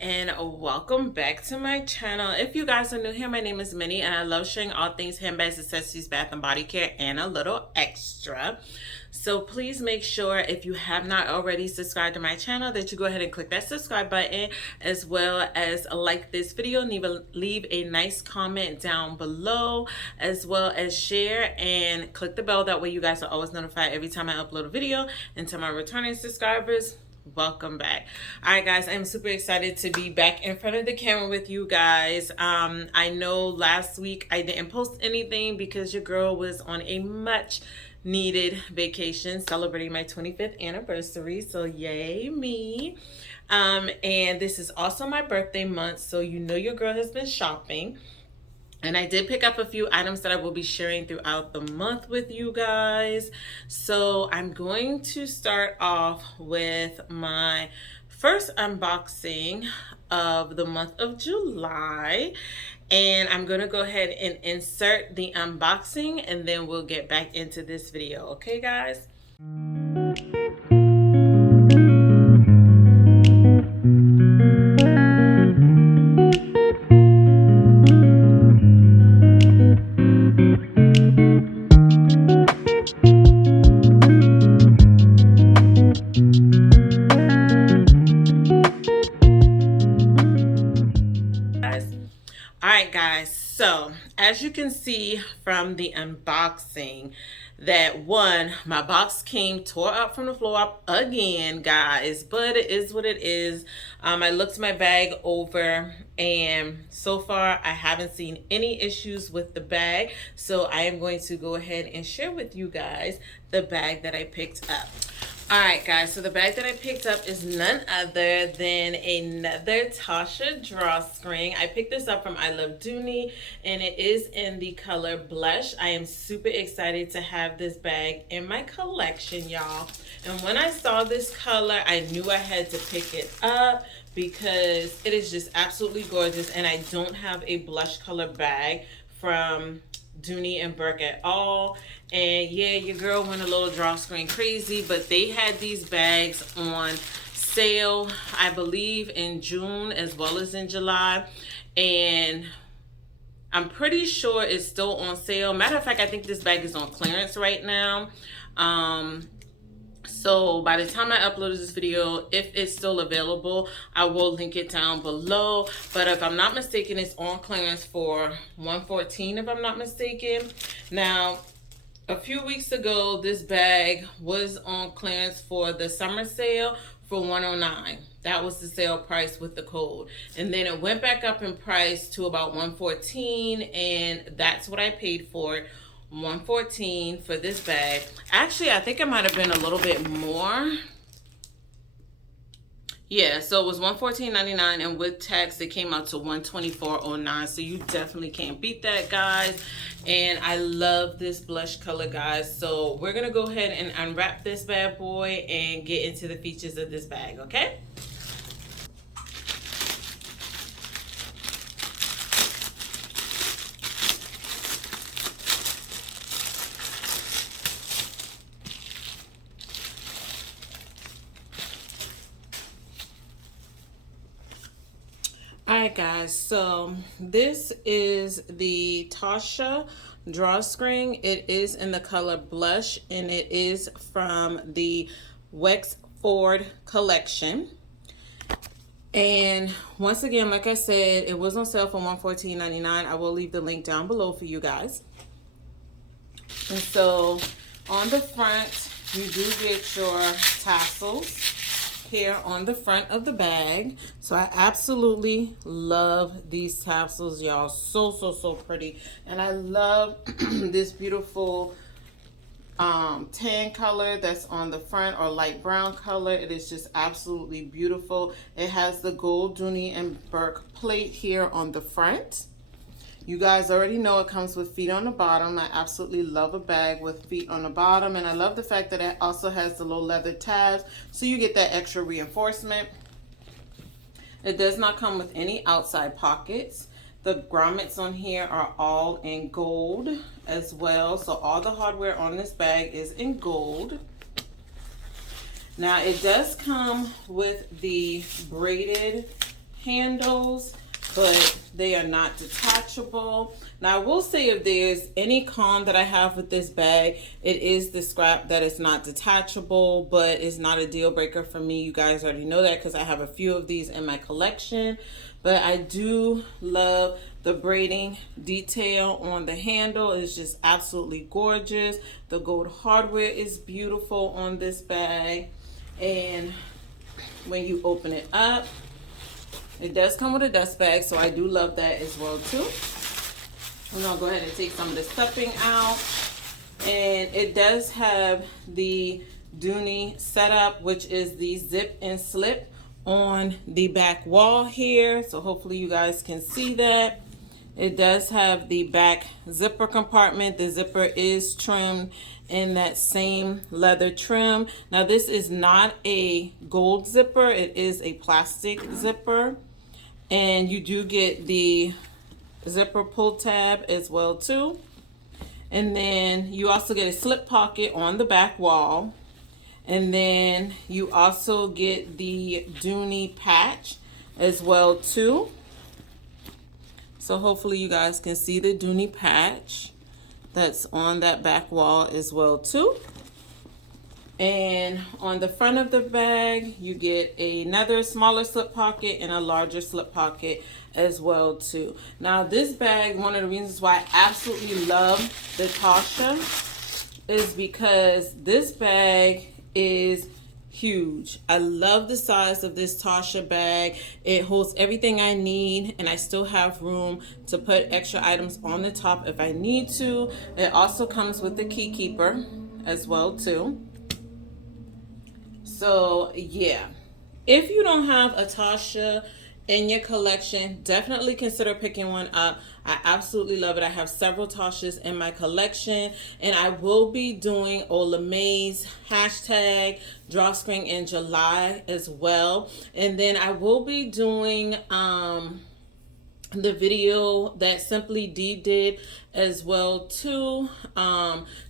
And welcome back to my channel. If you guys are new here, my name is Minnie and I love sharing all things handbags, accessories, bath and body care, and a little extra. So please make sure, if you have not already subscribed to my channel, that you go ahead and click that subscribe button, as well as like this video, leave a nice comment down below, as well as share and click the bell. That way you guys are always notified every time I upload a video. And to my returning subscribers, welcome back. All right, guys, I'm super excited to be back in front of the camera with you guys. I know last week I didn't post anything because your girl was on a much needed vacation celebrating my 25th anniversary, so yay me. And this is also my birthday month, so you know your girl has been shopping. And I did pick up a few items that I will be sharing throughout the month with you guys. So I'm going to start off with my first unboxing of the month of July. And I'm going to go ahead and insert the unboxing and then we'll get back into this video. Okay, guys? Alright guys, so as you can see from the unboxing, that one, my box came tore up from the floor up again, guys, but it is what it is. I looked my bag over and so far I haven't seen any issues with the bag, so I am going to go ahead and share with you guys the bag that I picked up. Alright guys, so the bag that I picked up is none other than another Tasha Drawstring. I picked this up from I Love Dooney and it is in the color Blush. I am super excited to have this bag in my collection, y'all. And when I saw this color, I knew I had to pick it up because it is just absolutely gorgeous, and I don't have a blush color bag from Dooney and Burke at all. And yeah, your girl went a little drawstring crazy, but they had these bags on sale, I believe in June as well as in July, and I'm pretty sure it's still on sale. Matter of fact, I think this bag is on clearance right now. So by the time I upload this video, if it's still available, I will link it down below. But if I'm not mistaken, it's on clearance for $114 if I'm not mistaken. Now, a few weeks ago, this bag was on clearance for the summer sale for $109. That was the sale price with the code. And then it went back up in price to about $114, and that's what I paid for it. $114 for this bag. Actually, I think it might have been a little bit more. Yeah, so it was $114.99, and with tax it came out to $124.09. So you definitely can't beat that, guys. And I love this blush color, guys. So we're gonna go ahead and unwrap this bad boy and get into the features of this bag, okay? Alright guys, so this is the Tasha Drawstring. It is in the color Blush, and it is from the Wexford collection. And once again, like I said, it was on sale for $114.99. I will leave the link down below for you guys. And so on the front, you do get your tassels here on the front of the bag. So I absolutely love these tassels, y'all. So pretty. And I love this beautiful tan color that's on the front, or light brown color. It is just absolutely beautiful. It has the gold Dooney and Burke plate here on the front. You guys already know it comes with feet on the bottom. I absolutely love a bag with feet on the bottom, and I love the fact that it also has the little leather tabs, so you get that extra reinforcement. It does not come with any outside pockets. The grommets on here are all in gold as well. So all the hardware on this bag is in gold. Now it does come with the braided handles, but they are not detachable. Now I will say, if there's any con that I have with this bag, it is the scrap that is not detachable, but it's not a deal breaker for me. You guys already know that because I have a few of these in my collection. But I do love the braiding detail on the handle. It's just absolutely gorgeous. The gold hardware is beautiful on this bag. And when you open it up, it does come with a dust bag, so I do love that as well too. I'm gonna go ahead and take some of the stuffing out. And it does have the Dooney setup, which is the zip and slip on the back wall here. So hopefully you guys can see that. It does have the back zipper compartment. The zipper is trimmed in that same leather trim. Now this is not a gold zipper, it is a plastic zipper. And you do get the zipper pull tab as well too. And then you also get a slip pocket on the back wall. And then you also get the Dooney patch as well too. So hopefully you guys can see the Dooney patch that's on that back wall as well too. And on the front of the bag, you get another smaller slip pocket and a larger slip pocket as well too. Now this bag, one of the reasons why I absolutely love the Tasha is because this bag is huge. I love the size of this Tasha bag. It holds everything I need, and I still have room to put extra items on the top if I need to. It also comes with the key keeper as well too. So yeah, if you don't have a Tasha in your collection, definitely consider picking one up. I absolutely love it. I have several Tashas in my collection, and I will be doing Ola May's hashtag drawstring in July as well. And then I will be doing the video that Simply D did as well too.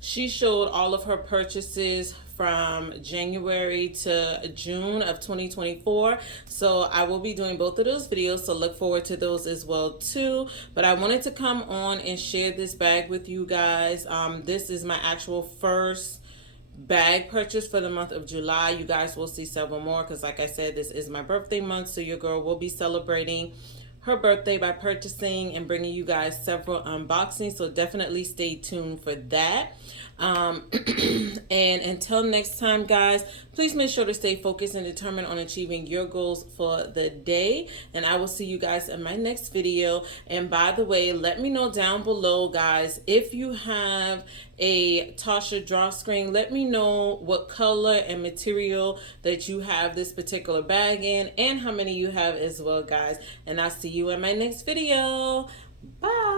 She showed all of her purchases from January to June of 2024. So I will be doing both of those videos, so look forward to those as well too. But I wanted to come on and share this bag with you guys. This is my actual first bag purchase for the month of July. You guys will see several more because, like I said, this is my birthday month, so your girl will be celebrating her birthday by purchasing and bringing you guys several unboxings, so definitely stay tuned for that. And until next time, guys, please make sure to stay focused and determined on achieving your goals for the day, and I will see you guys in my next video. And by the way, let me know down below, guys, if you have a Tasha Drawstring. Let me know what color and material that you have this particular bag in, and how many you have as well, guys. And I'll see you in my next video. Bye.